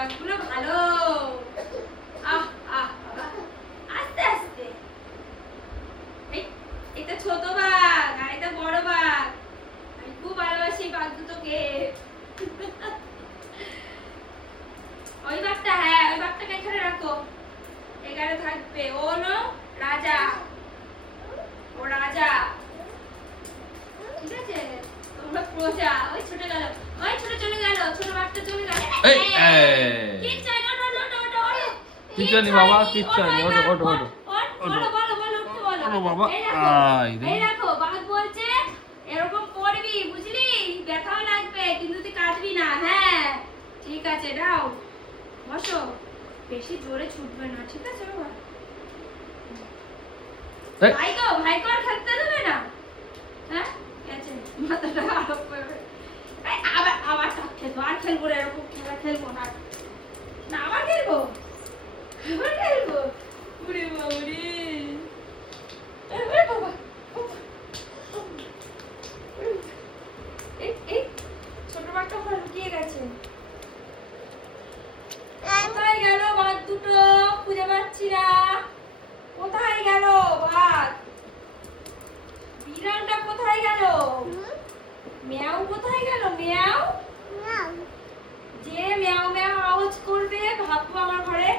বাঘগুলো ভালো। আহ আহ আস্তে আস্তে। এটা ছোট বাঘ আর এটা বড় বাঘ। আমি খুব ভালোবাসি বাঘ দুটোকে। ওই বাঘটা, হ্যাঁ ওই বাঘটাকে এখানে রাখো, এখানে থাকবে। ও হলো রাজা, ও রাজা, ঠিক আছে? তোমরা প্রজা। ওই ছুটে গেল, ওই ছুটে চলে গেল, ছোট বাঘটা চলে গেল। কি চাই? ওঠো ওঠো ওঠো ওঠো। কি জানি বাবা, কি জানি, ওঠো ওঠো ওঠো। বলো বলো বলো, উঠতে বলো। ওঠো বাবা। এই দেখো বাঘ বলছে এরকম করবি, বুঝলি? ব্যথাও লাগবে কিন্তু তুই কাঁদবি না। হ্যাঁ ঠিক আছে, দাও বসো। বেশি জোরে ছুটবে না, ঠিক আছে বাবা? ভাইকে আর খেলতে দেবে না। হ্যাঁ আছে, মাথাটা আরো করবে। আবার আবার খেলবো, আর খেলবো না, এরকম খেলা খেলবো না। না আবার খেলবো, আবার খেলবো। উড়ে বাবুরে, বাবা এই ছোট বাঘটা ওখানে লুকিয়ে গেছে। কোথায় গেল বাঘ দুটো? খুঁজে পাচ্ছি না। কোথায় গেল বাঘ? বিড়ালটা কোথায় গেল? মিয়াও কোথায় গেল? মিয়াও, যে মিয়াও মিয়াও আওয়াজ করবে ভাববো আমার ঘরে